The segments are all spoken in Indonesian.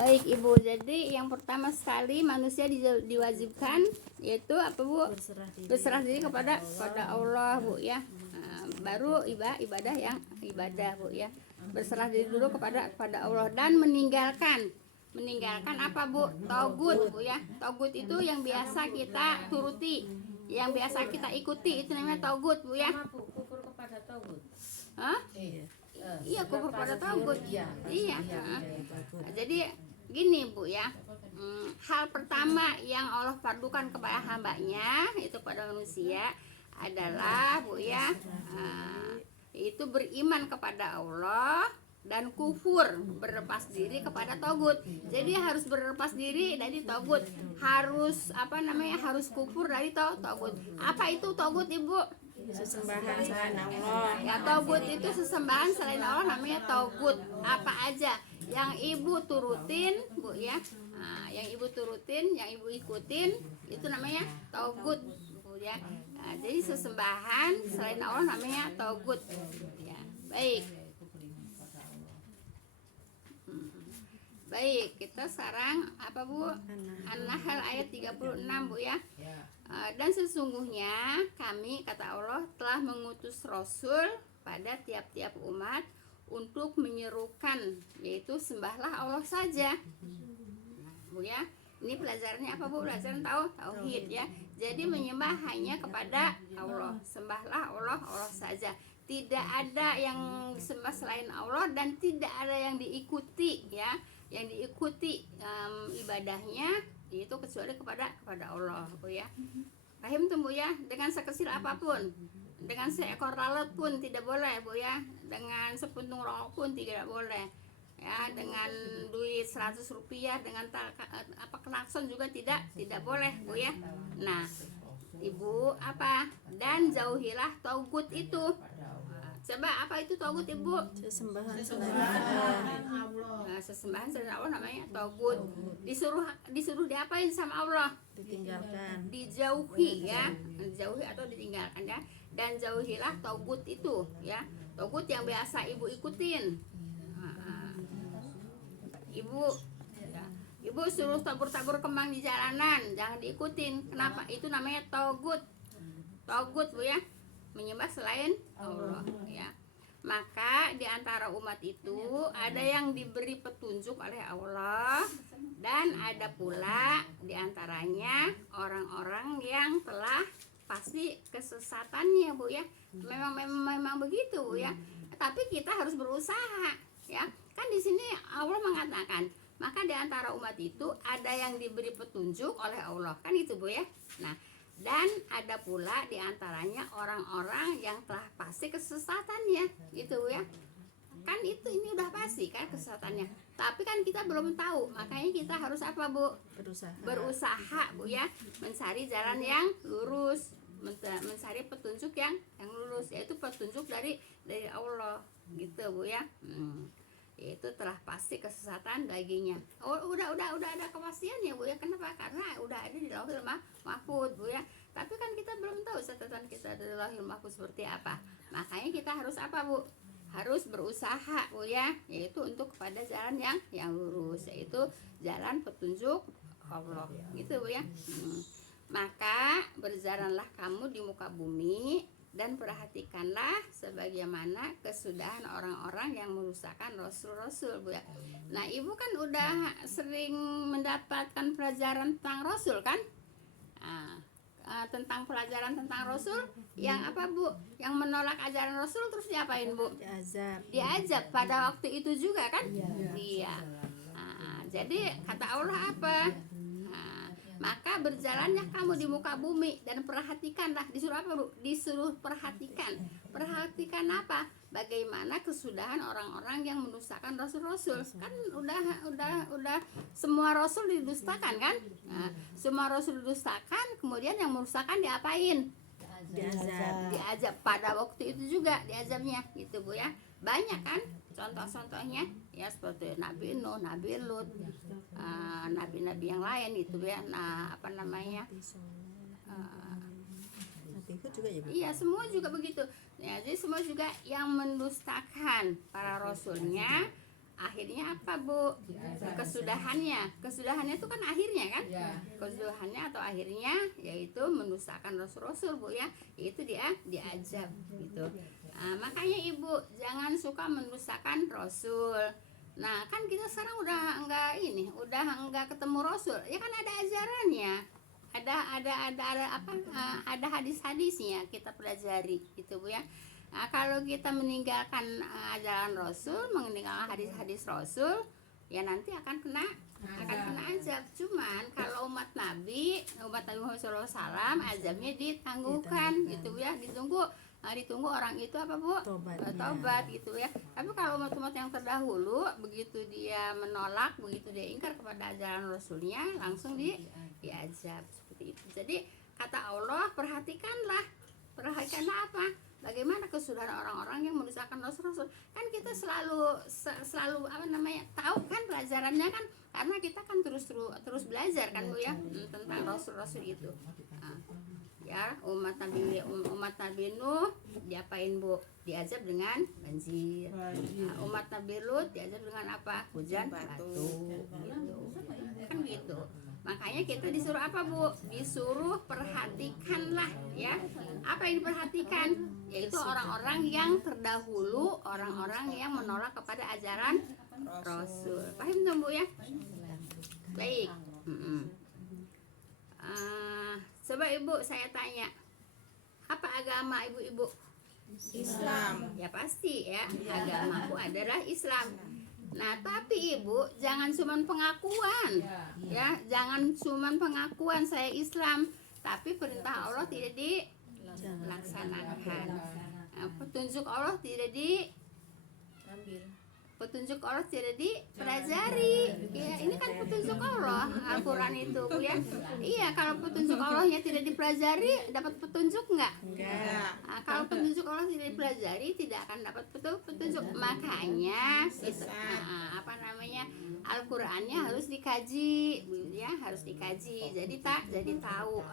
Baik Ibu, jadi yang pertama sekali manusia diwajibkan yaitu apa Bu? Berserah diri kepada Allah Bu ya. Baru ibadah yang ibadah Bu ya. Berserah diri dulu kepada Allah dan meninggalkan apa Bu? Togut Bu ya. Togut itu yang biasa kita turuti, yang biasa kita ikuti, itu namanya togut Bu ya. Kufur kepada togut. Hah? Iya, kufur pada togut. Iya. Jadi gini Bu ya, hal pertama yang Allah fardukan kepada hambanya itu pada manusia adalah Bu ya, itu beriman kepada Allah dan kufur, berlepas diri kepada togut. Jadi harus berlepas diri dari togut, harus harus kufur dari togut. Apa itu togut Ibu? Sesembahan selain Allah. Ya, togut itu sesembahan selain Allah namanya togut. Apa aja yang Ibu turutin Bu ya, yang Ibu turutin, yang Ibu ikutin itu namanya togut Bu ya. Jadi sesembahan selain Allah namanya togut ya. Baik, kita sekarang apa Bu? An-Nahl ayat 36 Bu ya. Dan sesungguhnya kami, kata Allah, telah mengutus Rasul pada tiap-tiap umat untuk menyerukan, yaitu sembahlah Allah saja. Bu ya, ini pelajarannya apa Bu? Pelajaran tauhid ya. Jadi menyembah hanya kepada Allah, sembahlah Allah saja. Tidak ada yang disembah selain Allah dan tidak ada yang diikuti ya, yang diikuti ibadahnya itu kecuali kepada Allah Bu ya. Paham tuh Bu ya, dengan sekecil apapun, dengan seekor lalat pun tidak boleh Bu ya, dengan sepuntung rokok pun tidak boleh ya, dengan duit 100 rupiah, dengan klakson juga tidak boleh Bu ya. Nah Ibu apa? Dan jauhilah togut itu. Coba apa itu togut Ibu? Sesembahan selain Allah. Nah, sesembahan selain Allah namanya togut. Disuruh diapain sama Allah? Ditinggalkan. Dijauhi ya, dijauhi atau ditinggalkan ya. Dan jauhilah togut itu ya. Togut yang biasa Ibu ikutin. Ibu suruh tabur-tabur kembang di jalanan, jangan diikutin. Kenapa? Itu namanya togut. Togut Bu ya, menyembah selain Allah ya. Maka di antara umat itu ada yang diberi petunjuk oleh Allah dan ada pula di antaranya orang-orang yang telah pasti kesesatannya Bu ya. Memang begitu Bu ya. Tapi kita harus berusaha ya. Kan di sini Allah mengatakan, maka di antara umat itu ada yang diberi petunjuk oleh Allah, kan itu Bu ya. Nah, dan ada pula di antaranya orang-orang yang telah pasti kesesatannya, gitu Bu ya. Kan ini udah pasti kan kesesatannya. Tapi kan kita belum tahu, makanya kita harus apa Bu? Berusaha Bu ya, mencari jalan yang lurus, mencari petunjuk yang lurus, yaitu petunjuk dari Allah, gitu Bu ya. Itu telah pasti kesesatan baginya. Udah ada kepastian ya Bu ya. Kenapa? Karena udah ada di Lauhul Mahfuz Bu ya. Tapi kan kita belum tahu catatan kita dari Lauhul Mahfuz seperti apa. Makanya kita harus apa Bu? Harus berusaha Bu ya, yaitu untuk kepada jalan yang lurus, yaitu jalan petunjuk Allah, gitu Bu ya. Maka berjalanlah kamu di muka bumi dan perhatikanlah sebagaimana kesudahan orang-orang yang merusakkan rasul-rasul Bu ya. Nah Ibu kan udah sering mendapatkan pelajaran tentang rasul kan, tentang pelajaran tentang rasul yang apa Bu, yang menolak ajaran rasul terus diapain Bu? Diazab pada waktu itu juga kan. Iya. Jadi kata Allah apa? Maka berjalannya kamu di muka bumi dan perhatikanlah. Disuruh apa Bu? Disuruh perhatikan. Perhatikan apa? Bagaimana kesudahan orang-orang yang mendustakan rasul-rasul. Kan udah semua rasul didustakan kan? Semua rasul didustakan, kemudian yang mendustakan diapain? Diazab pada waktu itu juga diazabnya, gitu Bu ya. Banyak kan contoh-contohnya ya, seperti Nabi Nuh, Nabi Lut, nabi-nabi yang lain itu ya. Nah apa namanya, iya semua juga begitu ya. Jadi semua juga yang mendustakan para rasulnya akhirnya apa Bu? Kesudahannya itu kan akhirnya kan? Kesudahannya atau akhirnya yaitu mendustakan rasul-rasul Bu ya, yaitu dia diazab gitu. Makanya Ibu jangan suka mendustakan rasul. Nah kan kita sekarang udah enggak ketemu rasul, ya kan ada ajarannya, ada hadis-hadisnya kita pelajari gitu Bu ya. Nah, kalau kita meninggalkan ajaran Rasul, meninggalkan hadis-hadis Rasul, ya nanti akan kena azab. Cuman kalau umat Nabi Muhammad SAW, azabnya ditangguhkan gitu ya, ditunggu orang itu apa Bu? Tobat gitu ya. Tapi kalau umat-umat yang terdahulu, begitu dia menolak, begitu dia ingkar kepada ajaran Rasulnya, langsung diazab seperti itu. Jadi kata Allah, perhatikanlah apa? Bagaimana kesudahan orang-orang yang mendustakan rasul-rasul. Kan kita selalu tahu kan pelajarannya kan, karena kita kan terus belajar kan Bu ya, tentang rasul-rasul itu. Ya, umat Nabi Nuh diapain Bu? Diazab dengan banjir. Umat Nabi Lut diazab dengan apa? Hujan batu gitu. Kan gitu. Makanya kita disuruh apa Bu? Disuruh perhatikanlah ya. Apa yang diperhatikan? Yaitu orang-orang yang terdahulu, orang-orang yang menolak kepada ajaran Rasul. Paham tuh Bu ya? Baik. Coba Ibu saya tanya, apa agama ibu-ibu? Islam. Ya pasti ya, agamaku adalah Islam. Nah tapi Ibu jangan cuman pengakuan ya, jangan cuman pengakuan saya Islam, tapi perintah Allah tidak dilaksanakan. Petunjuk Allah tidak dipelajari. Ya, ini kan petunjuk Allah, Al-Quran itu Bu ya. Iya, kalau petunjuk Allahnya tidak dipelajari, dapat petunjuk enggak? Kalau petunjuk Allah tidak dipelajari, tidak akan dapat petunjuk. Makanya Al-Qurannya harus dikaji, ya, harus dikaji. Jadi tahu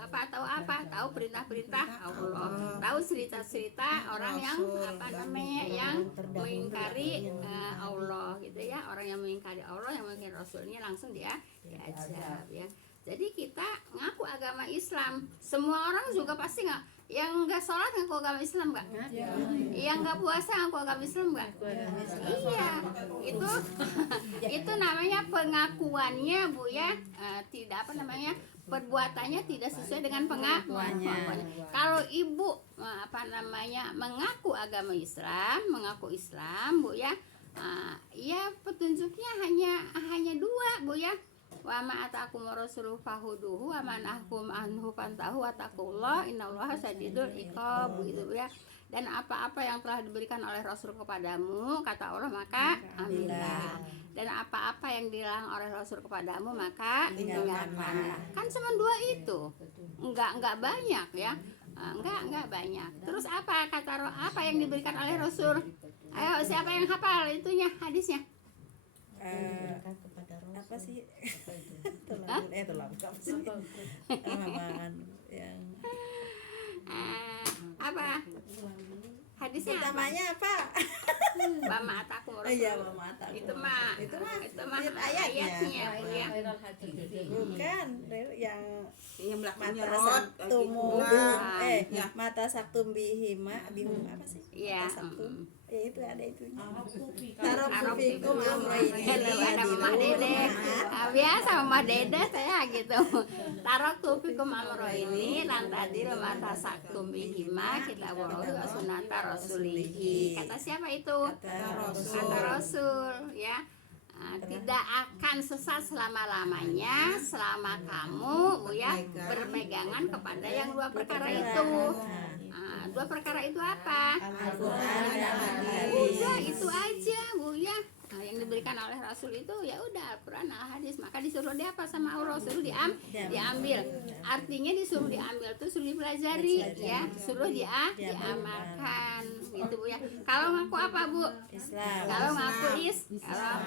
tahu perintah-perintah Allah, tahu cerita-cerita orang yang yang mengingkari Allah gitu ya, orang yang mengingkari Allah, yang mengingkari Rasulnya langsung diazab ya. Jadi kita ngaku agama Islam, semua orang juga pasti yang nggak sholat ngaku agama Islam nggak? Yang nggak puasa ngaku agama Islam nggak? Iya, itu namanya pengakuannya Bu ya, tidak perbuatannya tidak sesuai dengan pengakuannya. Kalau Ibu mengaku agama Islam, mengaku Islam Bu ya, ya petunjuknya hanya dua Bu ya. Wa ma atakum rasuluhu fahuduhu wa man ahkum anhu fantahu wa taqullah innallaha syadidul iqab gitu ya. Dan apa-apa yang telah diberikan oleh Rasul kepadamu, kata Allah, maka ambillah. Dan apa-apa yang dilarang oleh Rasul kepadamu, maka tinggalkanlah. Kan cuma dua itu, enggak banyak ya, enggak banyak. Terus apa yang diberikan oleh Rasul? Ayo, siapa yang hafal itunya, hadisnya? Apa sih? Tulang sih. Yang Apa? Hadisnya namanya apa? Bama ataku Iya, Mama Atta. Itu mah ayatnya Bu ya. Bukan, yang Belakangnya mata rot, saktum ya. mata saktum bihima apa sih? Iya. Mata saktum. Ya itu ada itu. Arab itu ada Mama ini. Dede. Biasa Mama Dede saya gitu. Tarok tufikum amro ini lantadi mata saktum bihima kita warohi wa sunata rasulihi. Kata siapa itu? Kata Rasul ya. Tidak akan sesat selama-lamanya selama kamu Bu ya berpegangan kepada yang dua perkara itu. Dua perkara itu apa? Udah itu aja Bu ya. Yang diberikan oleh Rasul itu ya udah Al-Quran, Al-Hadis. Maka disuruh dia apa sama Allah? Suruh diambil. Artinya disuruh diambil itu suruh dipelajari ya, suruh diamalkan gitu Bu ya. Kalau ngaku apa Bu? Islam. Kalau ngaku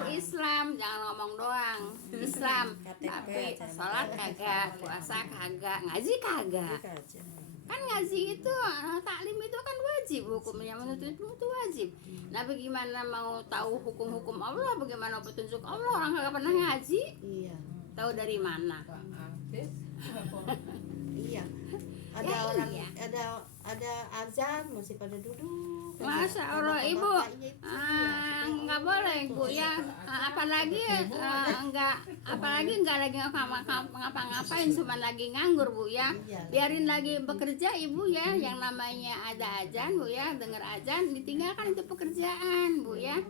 Islam, jangan ngomong doang Islam, tapi sholat kagak, puasa kagak, ngaji kagak. Kan ngaji itu taklim itu kan wajib, hukumnya menuntut ilmu itu wajib. Nah bagaimana mau tahu hukum-hukum Allah, bagaimana petunjuk Allah, orang nggak pernah ngaji, Iya. tahu dari mana? Iya. Ada Ya, orang iya. ada azan masih pada duduk. Masa Allah ibu nggak boleh ibu ya. Apalagi nggak lagi ngapa-ngapain, cuma lagi nganggur bu ya. Biarin lagi bekerja ibu ya, yang namanya ada azan bu ya, dengar azan ditinggalkan itu pekerjaan bu ya.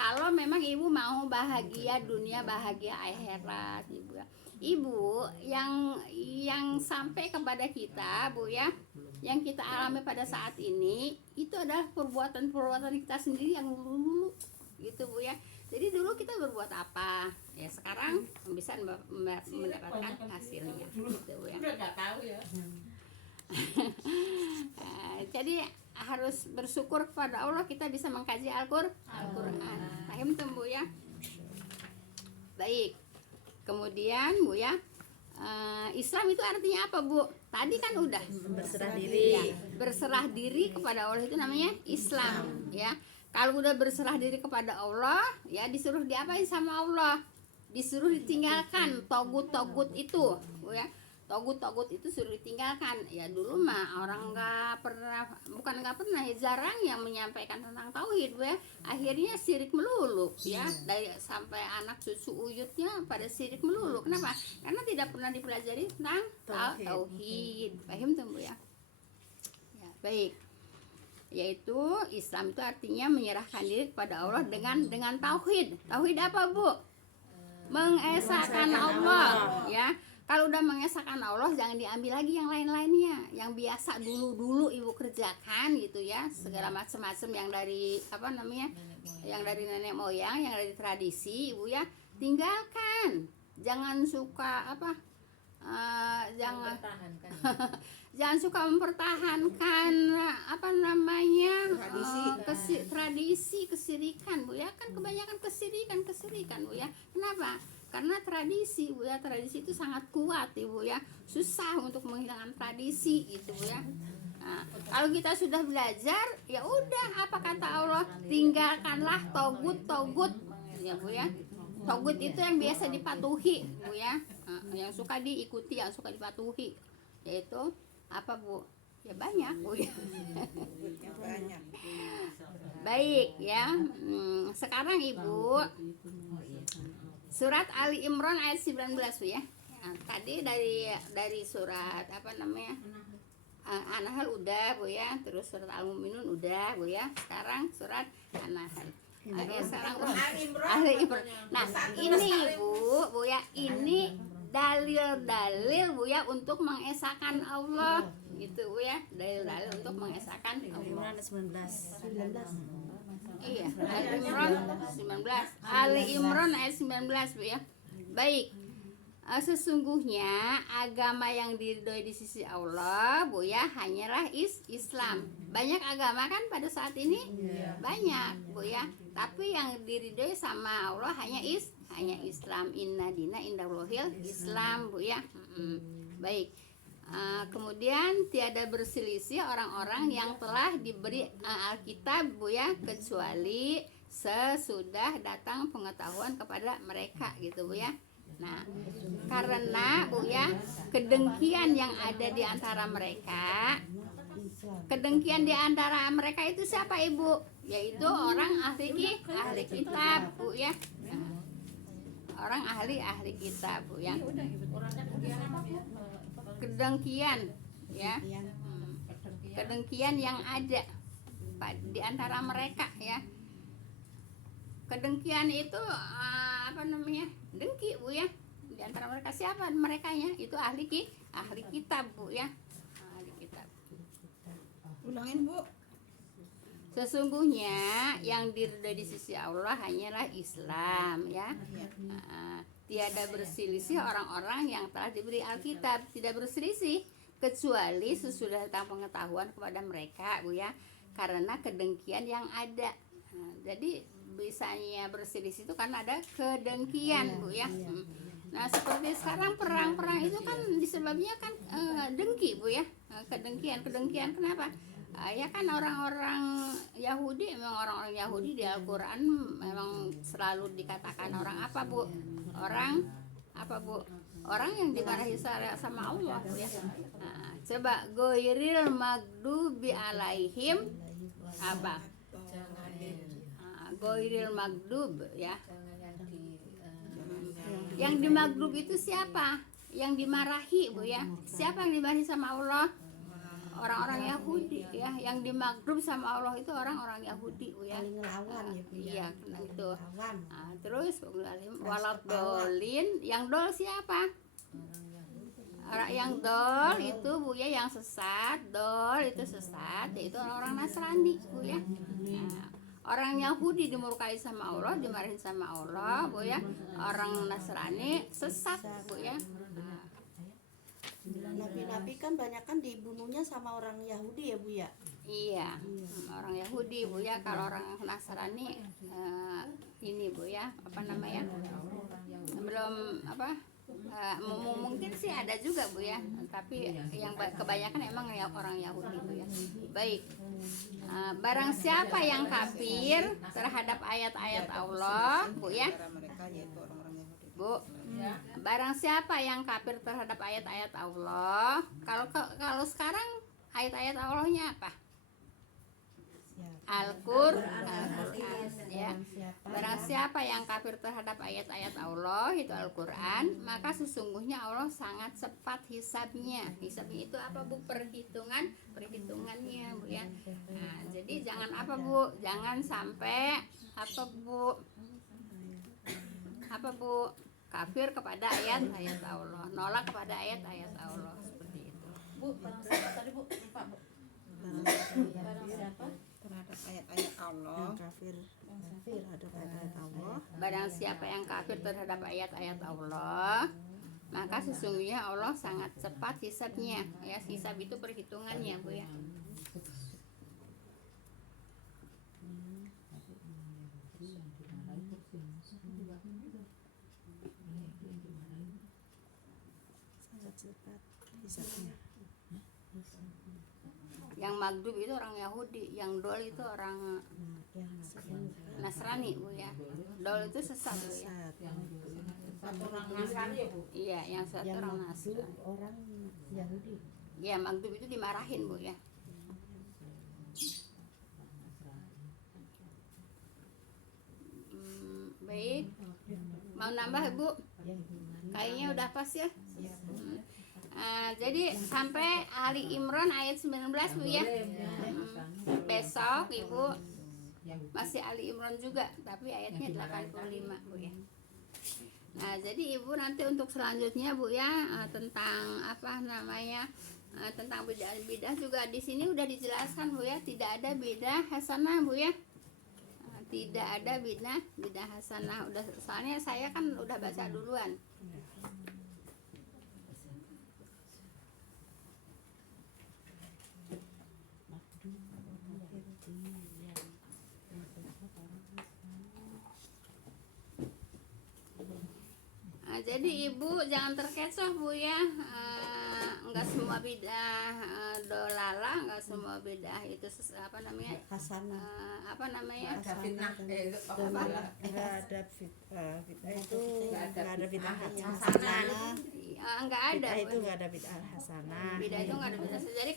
Kalau memang ibu mau bahagia dunia, bahagia akhirat ibu ya. Ibu yang sampai kepada kita bu ya, yang kita alami pada saat ini itu adalah perbuatan kita sendiri yang dulu gitu bu ya. Jadi dulu kita berbuat apa ya, sekarang bisa mendapatkan hasilnya gitu bu ya. Jadi harus bersyukur kepada Allah kita bisa mengkaji Al-Quran. Paham tuh bu ya. Baik. Kemudian bu ya, Islam itu artinya apa bu? Tadi kan udah berserah diri. ya, berserah diri kepada Allah itu namanya Islam ya. Kalau udah berserah diri kepada Allah ya, disuruh diapain sama Allah? Disuruh ditinggalkan togut itu bu ya. Togut itu suruh ditinggalkan ya. Dulu mah orang nggak pernah ya, jarang yang menyampaikan tentang tauhid bu ya. Akhirnya syirik melulu ya, dari sampai anak cucu uyutnya pada syirik melulu. Kenapa? Karena tidak pernah dipelajari tentang tauhid. Paham tuh bu ya? Ya baik. Yaitu Islam itu artinya menyerahkan diri kepada Allah dengan tauhid. Tauhid apa bu? Mengesahkan Allah ya. Kalau udah mengesahkan Allah, jangan diambil lagi yang lain-lainnya, yang biasa dulu ibu kerjakan gitu ya, segala macam-macam yang dari yang dari nenek moyang, yang dari tradisi ibu ya, tinggalkan. Jangan suka jangan suka mempertahankan tradisi kesirikan bu ya. Kan kebanyakan kesirikan bu ya. Kenapa? Karena tradisi bu ya, tradisi itu sangat kuat ibu ya, susah untuk menghilangkan tradisi gitu bu ya. Nah, kalau kita sudah belajar ya udah, apa kata Allah, tinggalkanlah togut ya bu ya. Togut itu yang biasa dipatuhi bu ya, yang suka diikuti, yang suka dipatuhi, yaitu apa bu? Ya banyak bu ya. Banyak. Baik ya. Sekarang ibu surat Ali Imran ayat 19 bu ya. Nah, tadi dari surat An-Nahl udah bu ya, terus surat Al-Mu'minun udah bu ya. Sekarang surat An-Nahl. Sekarang Ali Imran. Nah, ini bu ya, ini dalil-dalil bu ya untuk mengesahkan Allah gitu bu ya. Dalil-dalil untuk mengesahkan Allah. Imran 19. Iya, Ali Imran 19. Ali Imran ayat 19 bu ya. Baik. Sesungguhnya agama yang diridhoi di sisi Allah bu ya hanyalah Islam. Banyak agama kan pada saat ini? Banyak bu ya. Tapi yang diridhoi sama Allah hanya Islam. Inna dina indallahil Islam bu ya. Baik. Kemudian tiada berselisih orang-orang yang telah diberi Alkitab bu ya, kecuali sesudah datang pengetahuan kepada mereka gitu bu ya. Nah, karena bu ya, kedengkian yang ada di antara mereka, itu siapa ibu? Yaitu orang ahli kitab bu ya. Orang ahli kitab bu ya. Kedengkian ya, kedengkian yang ada di antara mereka ya. Kedengkian itu dengki bu ya. Di antara mereka siapa merekanya? Itu ahli kitab bu ya. Ahli kitab. Ulangin bu. Sesungguhnya yang diridhoi di sisi Allah hanyalah Islam ya. Tiada berselisih orang-orang yang telah diberi Alkitab, tidak berselisih kecuali sesudah datang pengetahuan kepada mereka bu ya, karena kedengkian yang ada. Jadi bisanya berselisih itu karena ada kedengkian bu ya. Nah seperti sekarang perang-perang itu kan disebabnya kan dengki Bu ya. Kedengkian kenapa? Ya kan orang-orang Yahudi, memang orang-orang Yahudi di Al-Quran memang selalu dikatakan orang apa Bu? Orang apa Bu? Orang yang dimarahi sama Allah Bu ya. Nah, coba goiril magdubi alaihim apa? Goiril magdub ya. Yang dimagdub itu siapa? Yang dimarahi Bu ya. Siapa yang dimarahi sama Allah? Orang-orang Yahudi ya. Yang dimagdub sama Allah itu orang-orang Yahudi Bu ya. Paling ngelawan ya Bu ya. Iya, kena itu. Ngelawan. Nah, terus walau dolin, yang dol siapa? Orang yang dol itu Bu ya, yang sesat. Dol itu sesat, yaitu orang-orang Nasrani Bu ya. Nah, orang Yahudi dimurkai sama Allah, dimarahin sama Allah Bu ya. Orang Nasrani sesat Bu ya. Nabi-nabi kan banyak kan dibunuhnya sama orang Yahudi ya Bu ya. Iya, orang Yahudi Bu ya. Kalau orang Nasrani ini Bu ya, apa namanya? Belum apa? Mungkin sih ada juga Bu ya, tapi yang kebanyakan emang ya orang Yahudi Bu ya. Baik. Barang siapa yang kafir terhadap ayat-ayat Allah Bu ya. Mereka yaitu orang-orang Yahudi. Bu, barang siapa yang kafir terhadap ayat-ayat Allah, kalau sekarang ayat-ayat Allahnya apa? Al-Qur'an ya. Barang siapa yang kafir terhadap ayat-ayat Allah itu Al-Qur'an, maka sesungguhnya Allah sangat cepat hisabnya. Hisabnya itu apa Bu? Perhitungannya Bu ya. Nah, jadi jangan apa Bu? Jangan sampai apa Bu? Kafir kepada ayat-ayat Allah, nolak kepada ayat-ayat Allah, seperti itu. Bu, barang siapa tadi Bu? Lupa Bu. Barang siapa? Terhadap ayat-ayat Allah. Kafir terhadap ayat Allah. Barang siapa yang kafir terhadap ayat-ayat Allah, maka sesungguhnya Allah sangat cepat hisabnya. Ya, hisab itu perhitungannya Bu ya. Sangat cepat hisabnya. Yang magdub itu orang Yahudi, yang dol itu orang Yang Nasrani Bu ya. Dol itu sesat Bu ya. Satu orang Nasrani ya Bu? Iya, yang satu yang orang maksud Nasrani. orang Yahudi. Ya, magdub itu dimarahin Bu ya. Baik. Mau nambah Bu? Kayaknya udah pas ya. Jadi sampai Ali Imran ayat 19 Bu ya. Besok Ibu masih Ali Imran juga, tapi ayatnya 85 Bu ya. Nah, jadi Ibu nanti untuk selanjutnya Bu ya, tentang apa namanya? Tentang bidah juga di sini udah dijelaskan Bu ya, tidak ada bidah hasanah Bu ya. Tidak ada bidah hasanah. Udah, soalnya saya kan udah baca duluan. Jadi Ibu jangan terkecoh Bu ya, enggak semua bidah dolalah, enggak semua bidah itu apa namanya, Hasanah. apa namanya, Ada fitnah. Enggak ada fitnah itu enggak ada bid'ah Hasanah. enggak ada Bid'ah Bu. itu enggak ada bid'ah hasanah. Bidah itu enggak ada bidah. Jadi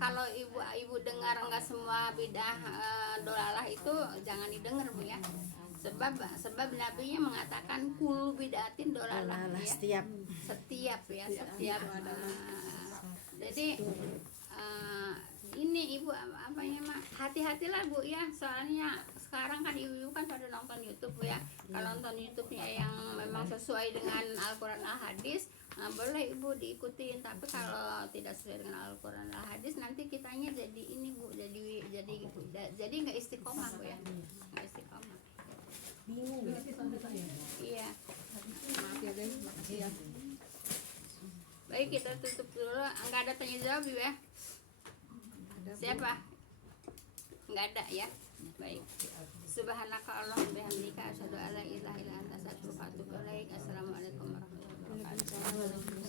kalau ibu dengar enggak semua bidah dolalah itu jangan didengar Bu ya. Sebab Nabi-nya mengatakan kul bidatin dolalah ya. Setiap ya, setiap. Jadi ini Ibu apanya Mak, hati-hatilah Bu ya, soalnya sekarang kan ibu-ibu kan pada nonton YouTube Bu ya. Kalau nonton YouTube-nya yang memang sesuai dengan Al-Qur'an Al-Hadis, boleh Ibu diikutin, tapi kalau tidak sesuai dengan Al-Qur'an Al-Hadis nanti kitanya jadi ini Bu, jadi nggak istiqomah Bu ya. Nggak istiqomah. Bingung. Iya. Maaf ya guys, makasih ya. Baik, kita tutup dulu. Enggak ada tanya jawab ya? Siapa? Enggak ada ya? Baik. Subhanaka Allahumma bihamdika asyhadu an la ilaha illa anta astaghfiruka wa atubu ilaik. Assalamualaikum warahmatullahi wabarakatuh. Assalamualaikum.